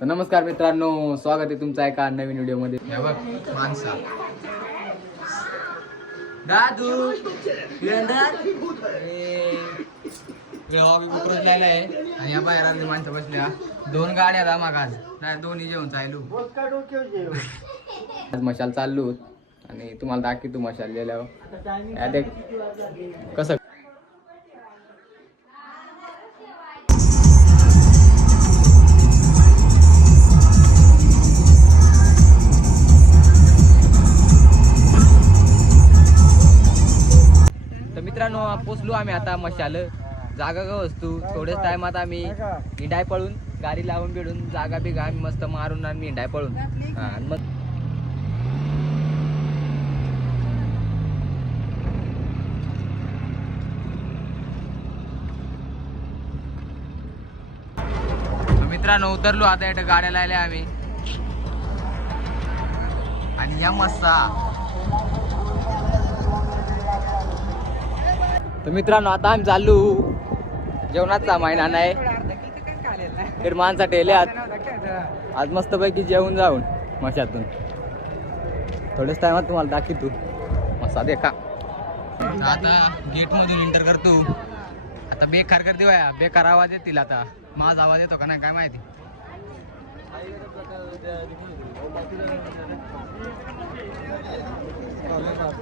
तर नमस्कार मित्रांनो, स्वागत आहे तुमचं एका नवीन व्हिडिओ मध्ये. हे बघ माणसा दादू आहे आणि या बाहेर माणसं बसल्या. 2 गाड्या मागास नाही, दोन्ही जेवण चालू. आज मशाल चाललो आणि तुम्हाला दाखवतो मशाल गेल्यावर कसं. मित्रांनो पोचलो आम्ही आता मशाल जागा का वस्तू थोडेच टाइम आता आम्ही हिंडाय पळून गाडी लावून बिडून जागा बिगा आम्ही मस्त मारून आणि हिंडाय पळून आणि मग मित्रांनो उतरलो आता इथं गाड्या लावल्या आम्ही आणि या मस्ता. तर मित्रांनो आता आम्ही चाललो जेवणाचा महिना नाही तर माणसा टेल्यात आज मस्तपैकी जेवून जाऊन मशातून थोड्याच टायमात तुम्हाला दाखवतो मसा देखा. आता गेट मधून एंटर करतो. आता बेकार करते बाया, बेकार आवाज येतील. आता माझा आवाज येतो का नाही काय माहिती.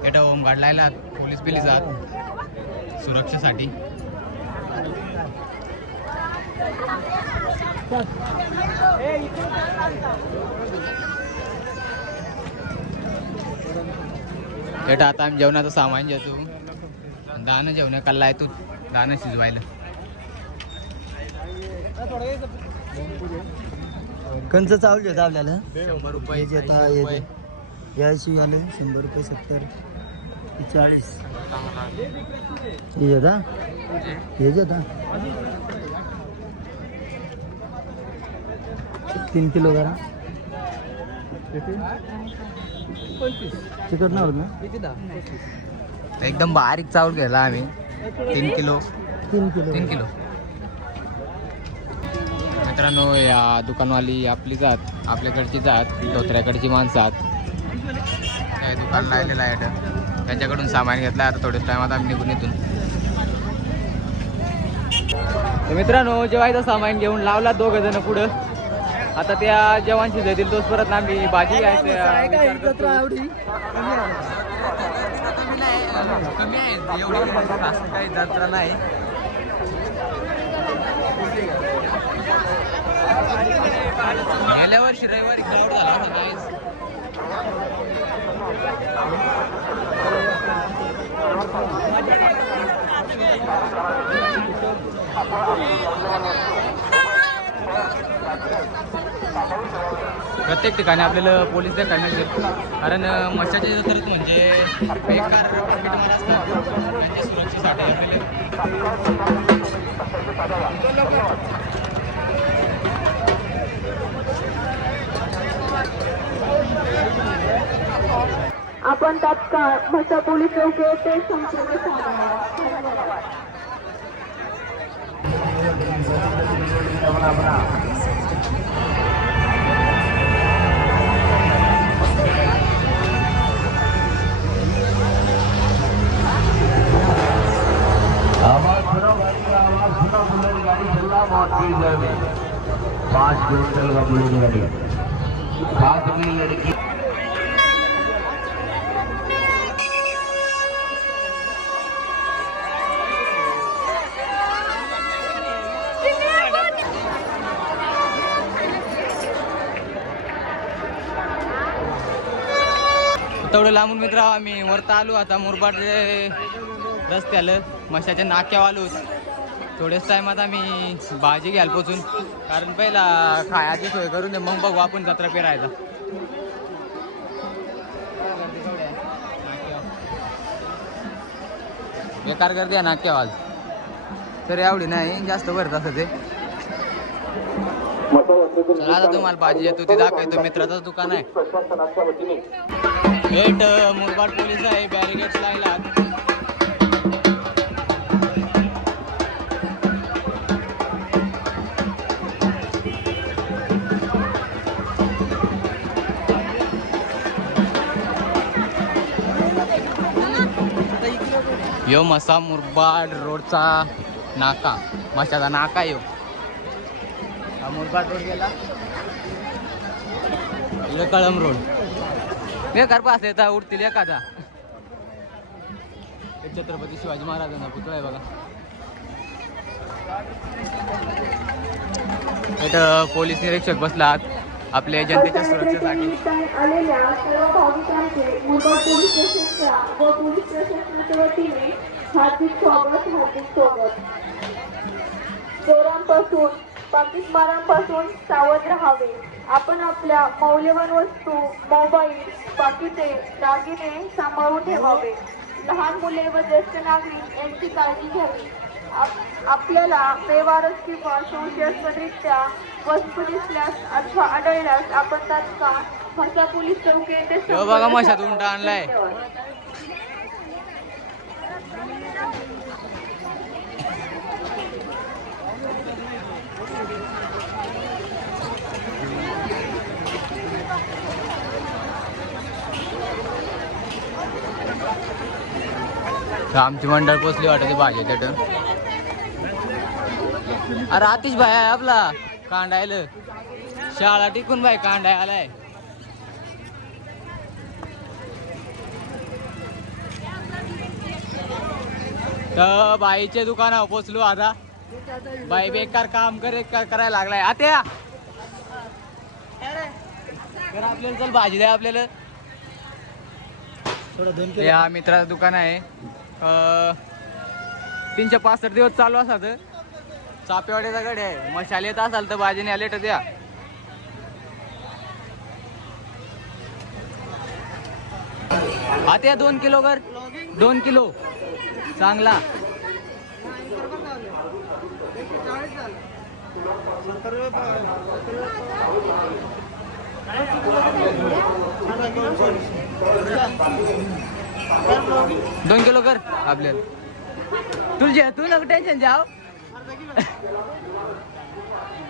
एटा होमगार्ड लायला पोलीस बिलीस सुरक्षेसाठी. एटा आता आम्ही जेवणाचं सामान घेतो. दाणं जेवण कल्ला येतो दाणं शिजवायला. कंच चावल घेता आपल्याला 100 रुपये याशी आले 100 रुपये 70 40 ये था ये था 3 किलो करा चिकट ना होत ना. एकदम बारीक चावल घ्यायला आम्ही 3 किलो. मित्रांनो या दुकानवाली आपली जात आपल्याकडची जात धोत्र्याकडची माणसं आहात. काय दुकान लावलेलं आहे त्यांच्याकडून सामान घेतलं. आता थोड्याच टायमात आम्ही निघून इथून. तर मित्रांनो जेवायचं सामान घेऊन लावला 2 जण पुढं. आता त्या जेवणशी जातील तोच परत आम्ही भाजी घ्यायचं कमी आहे एवढी असं काही जत्रा नाही. गेल्या वर्षी रविवारी क्राऊड झाला होता नाहीच. प्रत्येक ठिकाणी आपल्याला पोलीस देखायला कारण मशाच्या जत्रेत म्हणजे बेकार प्रॉफिट मला असतात त्यांच्या सुरक्षेसाठी आपल्याला. आपण तात्काळ म्हसा पोलीस चौकी येथे संपूर्ण गाड़ी 5 किलोमीटर का बुलेट गाड़ी 7 की लड़की. तेवढं लांबून मित्र आम्ही वरता आलो. आता मुरबाड रस्त्याला मशाच्या नाक्यावर आलो. थोडेच टायमात आम्ही भाजी घ्यायला पोचून कारण पहिला खायची सोय करून दे मग बघू आपण जत्रा पेरायचा. बेकार गर्दी आहे नाक्यावर आज तर एवढी नाही जास्त भरत असं ते. चला आता तुम्हाला भाजी येतो ती दाखवतो. मित्राचं दुकान आहे. गेट मुरबाड पोलीस आहे. बॅरिगेट्स लावला. यो मसा मुरबाड रोडचा नाका, मशाचा नाका यो. हा मुरबाड रोड गेला, इकडे कळम रोड. हे करपास येता उडतील एखादा. छत्रपती शिवाजी महाराजांचा पुतळा आहे बघा. इथं पोलीस निरीक्षक बसलात आपल्या जनतेच्या सुरक्षेसाठी. आलेल्या सर्व भाविकांचे मुरबाड पोलीस स्टेशनच्या व पोलीस प्रशासनाच्या वतीने हार्दिक स्वागत. चोरांपासून पाकिटमारांपासून सावध राहावे. आपण आपल्या मौल्यवान वस्तू, मोबाईल, पाकिटे, दागिने सांभाळून ठेवावे. लहान मुले व ज्येष्ठ नागरिक यांची काळजी घ्यावी. आपल्याला बेवारस किंवा संशयास्पदरित्या वस्तू दिसल्यास अथवा आढळल्यास आपण तात्काळ म्हसा पोलीस चौकी येथे बघा मशात उंटा आणलाय. आमची मंडळ पोचली वाटत भाजी तिथं. अरे आतिश भाई आहे आपला कांडायला. शाळा टिकून भाई कांडाय आलाय. तर बाईच्या दुकानावर पोचलो आता. बाई बेकार काम करायला लागलाय. आत्या तर आपल्याला चल भाजी द्या आपल्याला. या मित्राचं दुकान आहे. 365 दिवस चालू असतात. चापेवाड्याचा गड आहे. मशाल येत असाल तर भाजीने आले तर द्या. आता 2 किलो कर. 2 किलो चांगला. दोन किलो कर आपल्याला. तू नको टेन्शन जाव.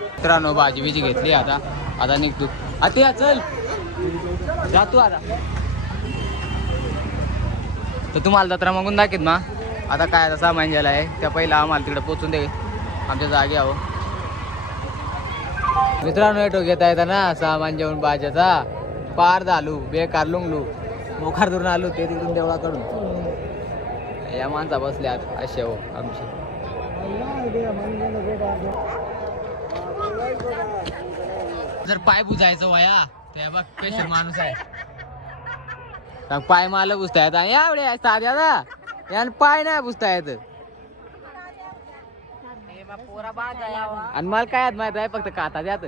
मित्रांनो भाजी बिजी घेतली. आता निघतो. आता चल जा तू आता. तर तुम्हाला जत्रा मागून दाखवत ना. आता काय आता सामान झालं आहे त्या पहिला आम्हाला तिकडे पोचून दे आमच्या जागी आहो. मित्रांनो येतो घेता येता ना सामान जेवण भाज्याचा पार झालो बेकार लुंगलू मोखार धरून आलो ते तिकडून देवळाकडून. या माणसा बसल्यात असे हो आमची. जर पाय बुजायचं वया ते बघ पेशर माणूस आहे. पाय मला बुजता येत आणि एवढे साध्या ना पाय नाही बुजता येत. आणि मला काय माहित आहे फक्त काता द्यात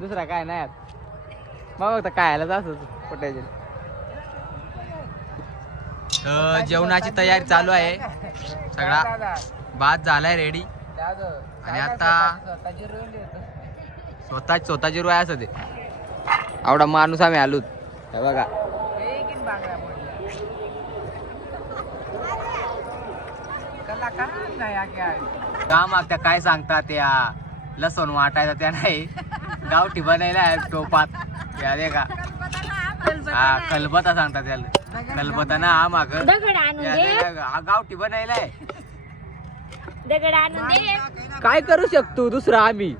दुसरा काय नाही. मग फक्त कायला जात पटायचे. जेवणाची तयारी चालू आहे. सगळा भात झालाय रेडी. आणि आता स्वतःची रोय असं ते आवडा माणूस आम्ही आलो बघा. का मागत्या काय सांगतात त्या लसूण वाटायचा त्या नाही गावठी बनायला टोपात दे का. हा खलबता सांगतात त्याला. खलबता ना हा माग गावठी बनायलाय. काय करू शकतो दुसरा आम्ही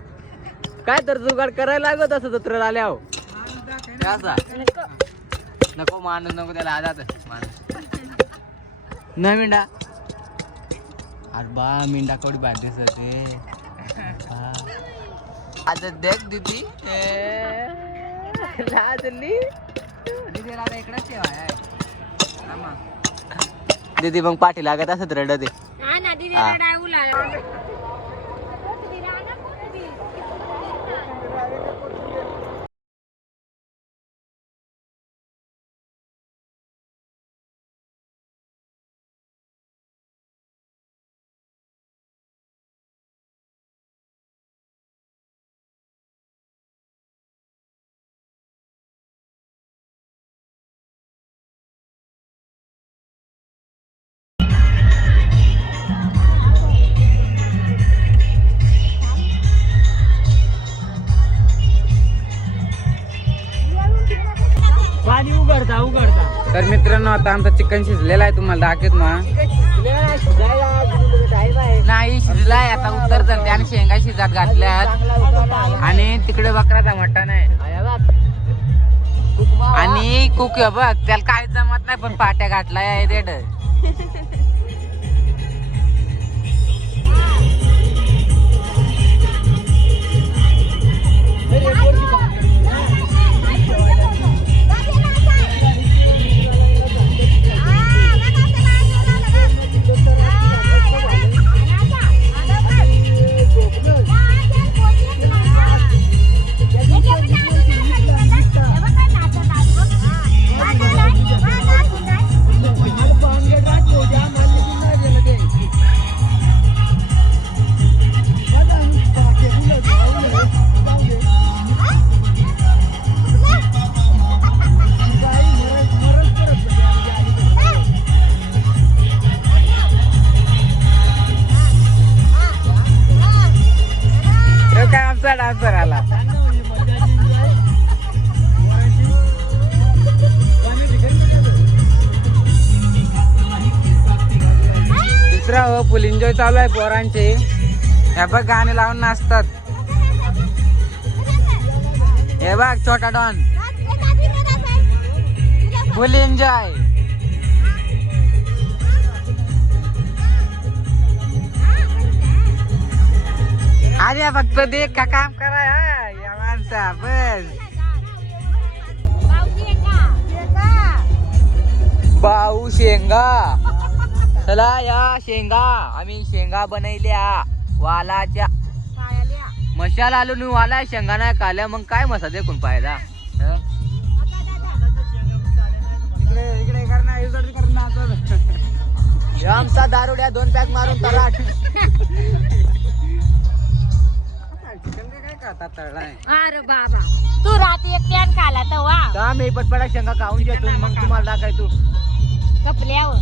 काय तर जुगाड करायला लागत असं जत्रेला आल्यावर. नको माणूस नको त्याला आजात माणूस नाही मिंडा. अरे बा मिंडा कवडी बांधते सर ते. आता देख दीदी दीदी मग पाठी लागत असत रडते. तर मित्रांनो आता आमचा चिकन शिजलेला आहे तुम्हाला दाखवत ना. नाही शिजलाय आता उतरतात आणि शेंगा शिजात घातल्यात आणि तिकडे बकराचा मटण आहे आणि कुक बघ त्याला काहीच जमत नाही पण पाट्या घातलाय रेड. काय आमचा डान्सर आला. दुसरा हो फुल एन्जॉय चालू आहे पोरांचे. हे बघ गाणे लावून नाचतात. हे बघ छोटा डॉन फुल एन्जॉय. अरे फक्त देख का काम करा या माणसा बस. भाऊ शेंगा चला या शेंगा आम्ही शेंगा बनवल्या वालाच्या. मशाला आलो मी वाला शेंगा नाही खाल्या मग काय मसा देखून पाहिला. आमचा दारुड्या 2 पॅक मारून तराट. अरे बाबा तू रात्री एक टॅन खाला तर वा मी पटपटा शेंगा खाऊन घेतो मग तुम्हाला दाखवाय तू कपल्यावर.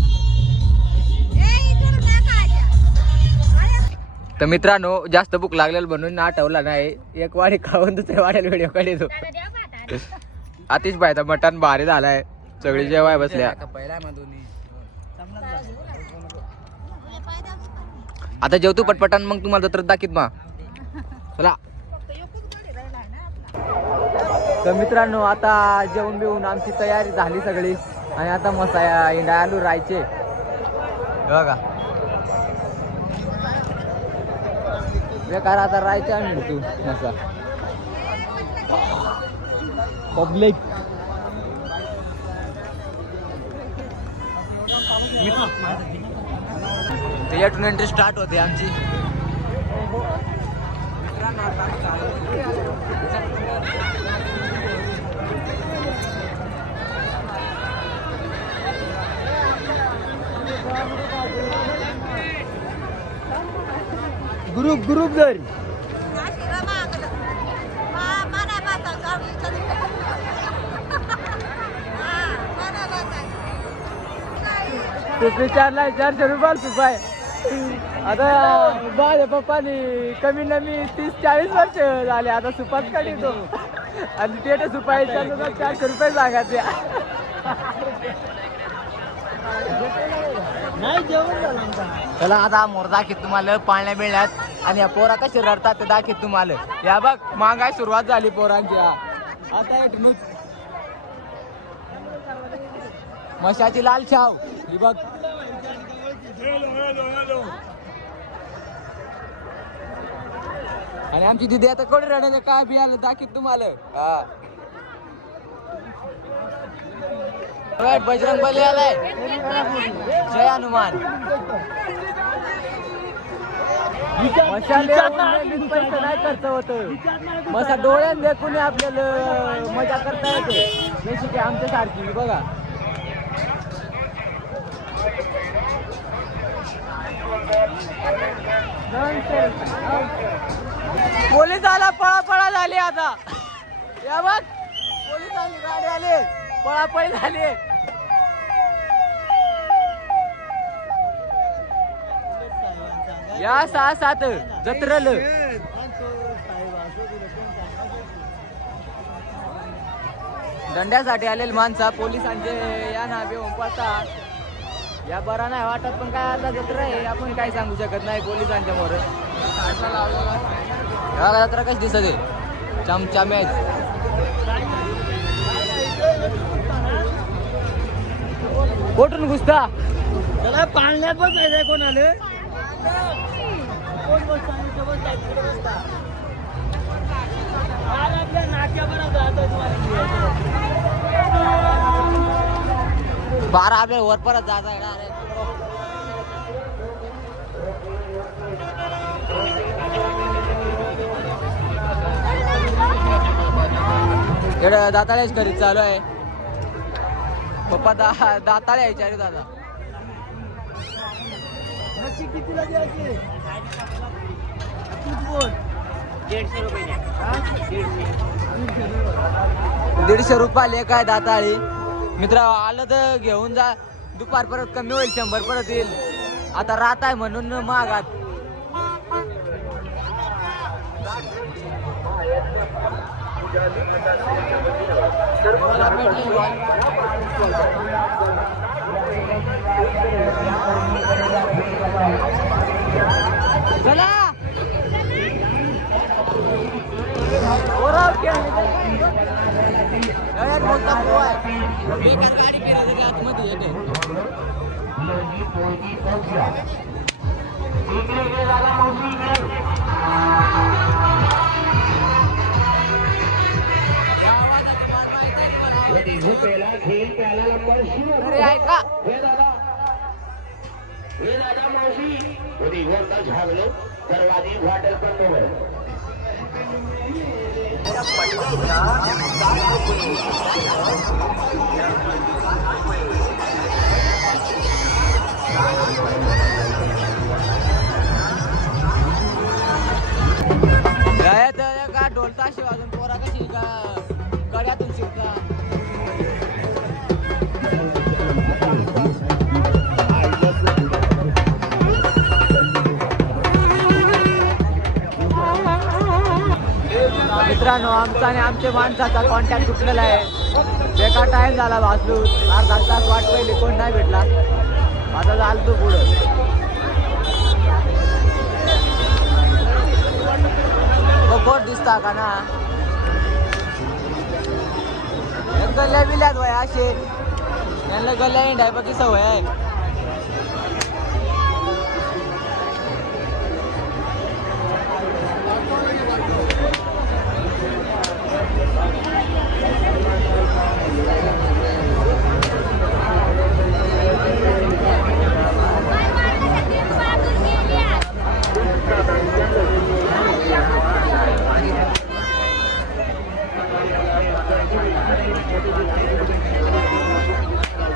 तर मित्रांनो जास्त भूक लागलेलं म्हणून आठवला नाही. एक वाडी खाऊन दुसऱ्या वाड्याला व्हिडिओ काढतो. आतिश भाईचा मटण भारी झालाय. सगळी जेवाय बसल्या. आता जेवतो पटपटान मग तुम्हाला जत्र दाखीत मा चला. तर मित्रांनो आता जेवण बिवून आमची तयारी झाली सगळी आणि आता मसा इंडा आलू राहायचे बघा. बेकार आता राहायचे आम्ही तू मसा पब्लिक. त्याच्यातून एंट्री स्टार्ट होते आमची. ग्रुप जर विचारलाय 400 रुपये सुपाय. आता माझ्या पप्पानी कमी नमी 30-40 वर्ष झाले आता सुपाच काढतो आणि ते सुपाय 400 रुपये सांगा त्या. नाही जेवण झालं आमचा. चला आता मोर दाखीत तुम्हाला पाळण्या मिळण्यात आणि या पोरा कसे रडतात ते दाखीत तुम्हाला. या बघ मागाय सुरुवात झाली पोरांची. आता एक मशाची लाल छाव ही बघ. आणि आमची दिदी आता कोणी रडायचं काय बी आलं दाखीत तुम्हाला. बजरंग बली आलाय. जय हनुमान. पैसे नाही खर्च होत मसा डोळ्यात देखून आपल्याला मजा करता येते जशी की आमच्या सारखी बघा. पोलीस आला पळापळा झाली आता. या बघ पोलिसांनी गाडी आले पळापळी झाली. या 6-7 जत्रल दंड्यासाठी आलेली माणसा पोलिसांचे या नावे पळतात. या बरा नाही वाटत, पण काय आता जत्रा आहे, आपण काय सांगू शकत नाही पोलिसांच्या मोर. जत्रा कशी दिसत आहे, चमचमेच. कुठून घुसता त्याला पाळण्यात बसायचंय कोणाला. बारा आपल्याला वर परत जायचं आहे ना रे. इकडे दाताळ्याच खरीद चालू आहे. पप्पा दाताळे यायचे रे दादा. कितीला द्यायचे? 150 रुपये काय दाताळी. मित्र आलं तर घेऊन जा, दुपार परत कमी होईल, 100 परत येईल. आता रात आहे म्हणून महागात. चला बोलता गाडी फिरायला आतमध्ये येते. अरे ऐका हे दादा मावशी झागलो दरवाजे वाटेल पण का ढोलता शिवाजून पोरा कशी का गड्यातून शिवता. मित्रांनो आमचा आणि आमच्या माणसाचा कॉन्टॅक्ट तुटलेला आहे. बेकार टाइम झाला वाचलू, अर्धा तास वाट पहिली, कोण नाही भेटला. आता झालं तू पुढं कोट दिसता का ना. गल्ल्या बिल्यात वय असे यांना गल्ल्या इंडायपैकी सवय आहे.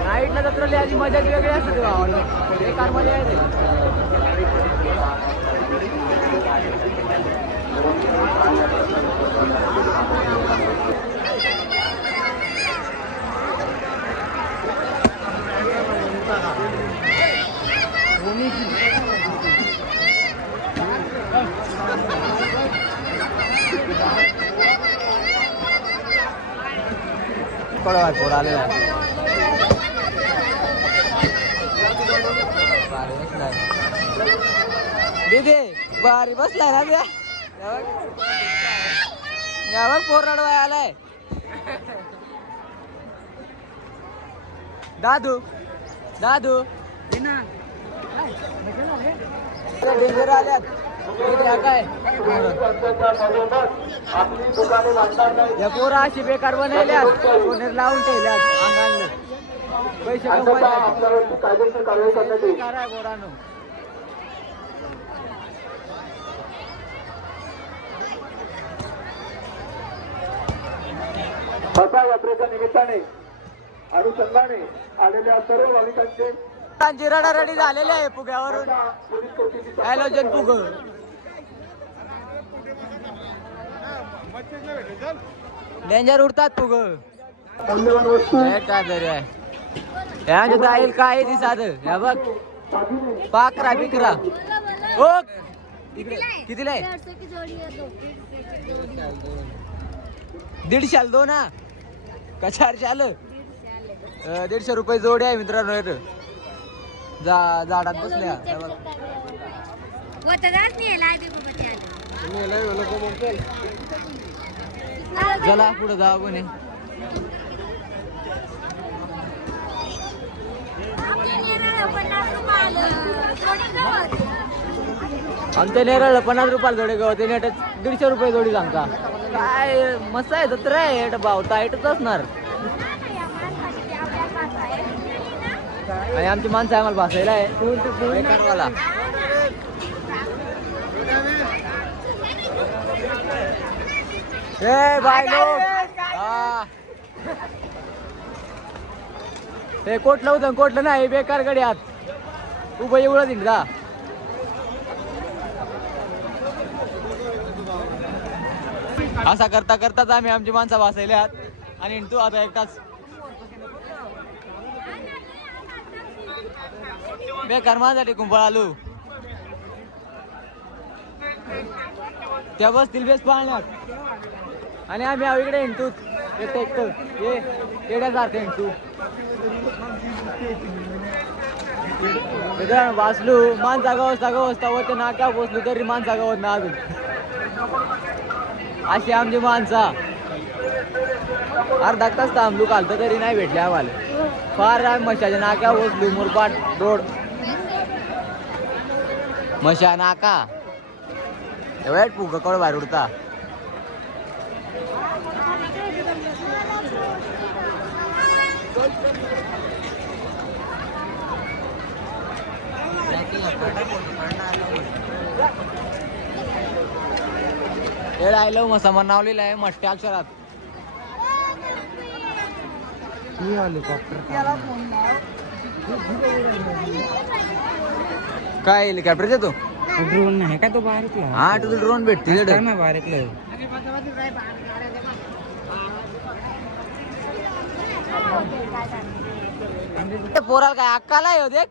नाईटला जत्रा आधी मजा वेगळी असते गावाला. बेकार मजा आहे ते. कळवा पोर आलेला आहे. दीदी बारी बसलाय ना द्या यावर पोर रडवाय आलाय. दादू दादू डेंजर आल्यात काय या पोरा अशी बेकार बनवल्यात, कोणी लावून ठेवल्यात अंगाने पैसे कमवायला पोरांनो. बसा यात्रेच्या निमित्ताने अनुषंगाने आलेल्या सर्व भाविकांचे रडारडी झालेली आहे फुग्यावरून. हॅलोजन फुग डेंजर उडतात फुग. मौल्यवान वस्तू काय तरी आहे ह्याच्यात जाईल काय दिसाद. ह्या बघ पाकरा बिकरा. ओ कितीला आहे? 150 दो ना का 400? 150 रुपये जोडी आहे मित्रांनो. झाडात बसल्या हे बघ. चला पुढे जाऊ कोणी आमच्या नेरळ 50 रुपयाला जोडी गवत नेट 150 रुपये जोडी सांगता काय मस्त आहे जत्रा आहे भाव टाईटच असणार आणि आमची माणसं आम्हाला भासायला आहे बेकारवाला ए बाय लोक हे कोटलं होतं कोटलं नाही बेकार गड्यात उभं एवढं दिल जा असा करता करताच आम्ही आमची माणसं भासायल्यात आणि तू आता एकटाच बेकार माझ्यासाठी कुंपळ आलो त्या बसतील बेस पाळण्यात आणि आम्ही इकडे हिंडतो एकटं ये येड्यासारखं हिंडतो वाचलो माणसा गवसता वरच्या नाक्या पोचलो तरी माणसा गवत ना अजून अशी आमची माणसा अर्धा तास थांबलो कालतं तरी नाही भेटले आम्हाला फार आम्ही मशाच्या नाक्या पोचलो मुरपाट रोड मशा नाका वाईट पुका कळ बाहेर उडता आयलो मग समोर नाव लिहिलं आहे मस्त्या अक्षरात काय हेलिकॉप्टर येतो ड्रोन नाही का तो बाहेर हा तुझं ड्रोन भेटते बाहेर पोराला काय अक्काला आहे हो देख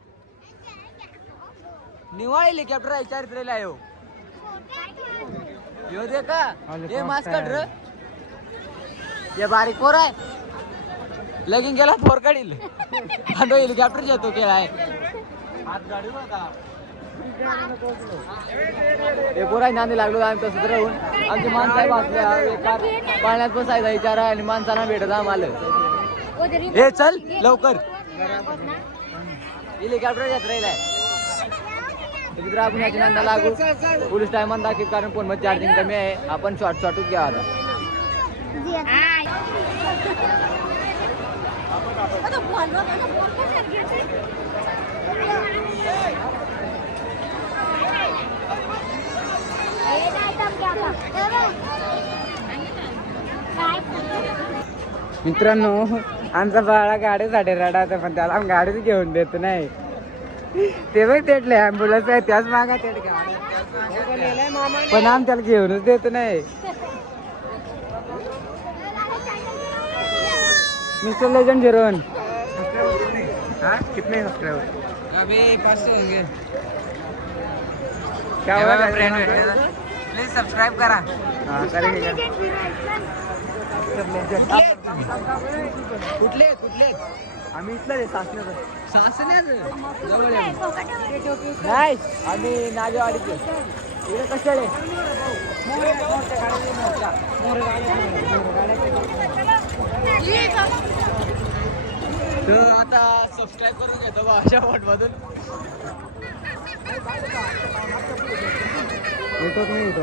निवाळ हेलिकॉप्टर आहे चारित्र्याला आहे हो यो दे का हे मास्कट र ये बारीक पोर आहे लगीन गेला पोर काढील आणि तो हेलिकॉप्टर येतो केलाय हे पोराय नांदी लागलो आम्ही तसंच राहून आमची माणसं आहे वाचल्या पाण्यात बसायचा विचार आहे आणि माणसांना भेटत आम्हाला हे चल लवकर हेलिकॉप्टर येत राहिलाय तिकडे आपण याची नांदा लागू पोलीस टायमान दाखवत कारण फोन मध्ये चार्जिंग कमी आहे आपण शॉर्टच घ्या आता मित्रांनो आमचा बाळा गाडीसाठी रडायचा पण त्याला गाडीच घेऊन देत नाही ते बघ तेटले ॲम्ब्युलन्स आहे त्याच मागा तेट पण आम त्याला घेऊनच देत नाही मिस्टर लेजंड झिरोन कितने सब्सक्राइबर अभी 500 होंगे क्या हुआ फ्रेंड प्लीज सब्सक्राइब करा हाँ करेंगे कुठले कुठले आम्ही इथलं रे सासण्याचं जवळ नाही आम्ही नागेवाडीचे इकडे कशाळे तर आता सबस्क्राईब करून घेतो बा अशा वॉटमधून नेटवर्क नाही येतो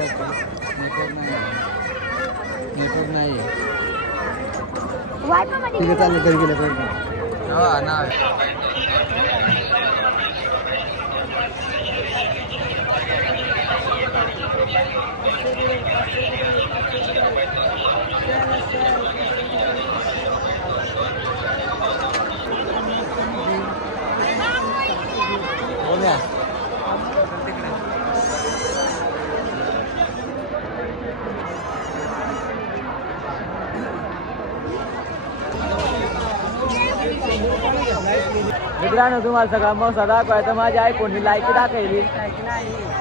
नेटवर्क नाही तिथे चाललं तरी गेलं पाहिजे हा ना बोलूया मित्रांनो तुम्हाला सगळा मग दाखवायचं माझ्या आयफोननी लाईक दाखवली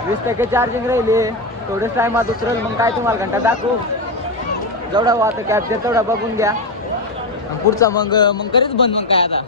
20% चार्जिंग राहिली थोडेच टायमात उतरल मग काय तुम्हाला घंटा दाखवू जेवढा वाहतं कॅप्चर तेवढा बघून घ्या पुढचा मग करीत बंद मग काय आता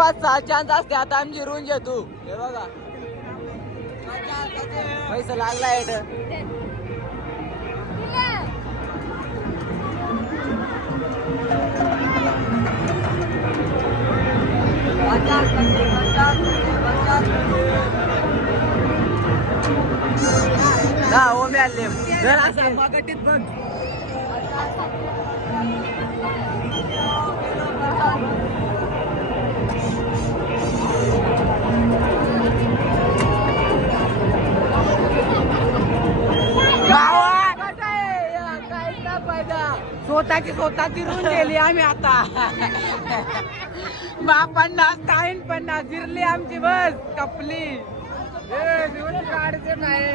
₹50 चान्स असते. आता आम्ही जिरून घेतो. हे बघा पैसा लागला ना हो मिळाले जरा असं मागटीत बघ. स्वतःची रुंद गेली आम्ही आता. 50 जिरली आमची बस कपली. काढते नाही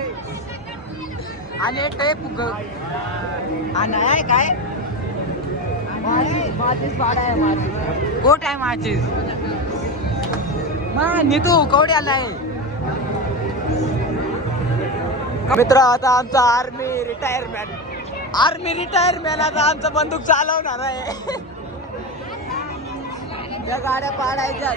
आणि टेप आहे काय माझीच भाडा आहे. माझी कोट आहे माझीच नीतू कवड्याला आहे. मित्र आता आमचा आर्मी रिटायरमॅन आता आमचा बंदूक चालवणार आहे. त्या गाड्या पाडायच्या.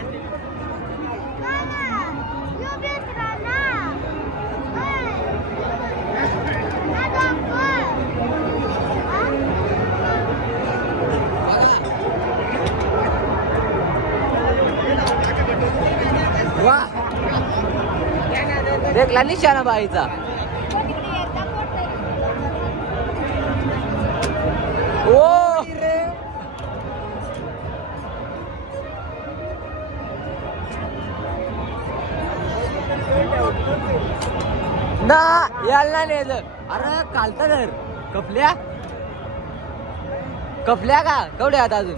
वा देखला निशाणा बाईचा. ओ ना यायला नाही नेलं. अरे कालता घर कपल्या का केवढ्या आता अजून.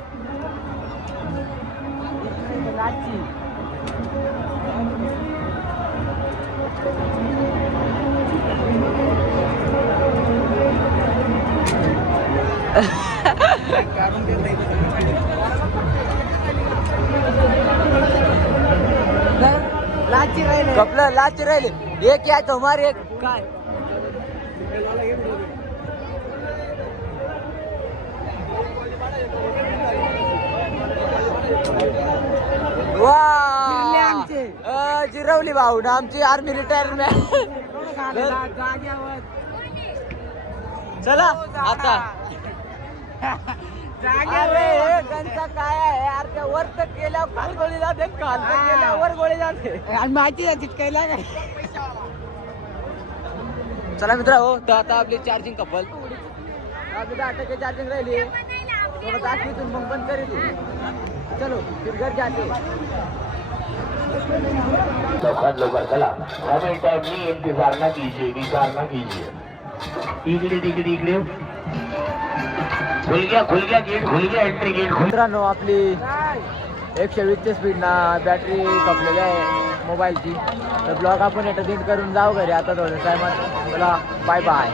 लाची राहिले एक या तुम्हार एक काय. वा जिरवली भाऊ ना आमची आर्मी रिटायरमेंट. चला आता गणचा काय आहे यार. त्या वर तर केल्यावर काल गोळी जाते केल्यावर गोळी जाते आणि माझी चिटकायला काय. चला मित्र हो तर आता आपली चार्जिंग कपल अभी 10% चार्जिंग राहिली. थोडं दाखवीतून मग बंद करेल. चलो फिर घर जाते. लवकर चला. हमें टाइम नहीं, इंतजार ना कीजिए. इकडे खुल गया गेट, एंट्री गेट मित्रांनो आपली 120 स्पीडना बॅटरी कपलेली आहे मोबाईलची. तर ब्लॉग आपण एडिट करून जाऊ घरी आता थोड्या टायमात. चला बाय बाय.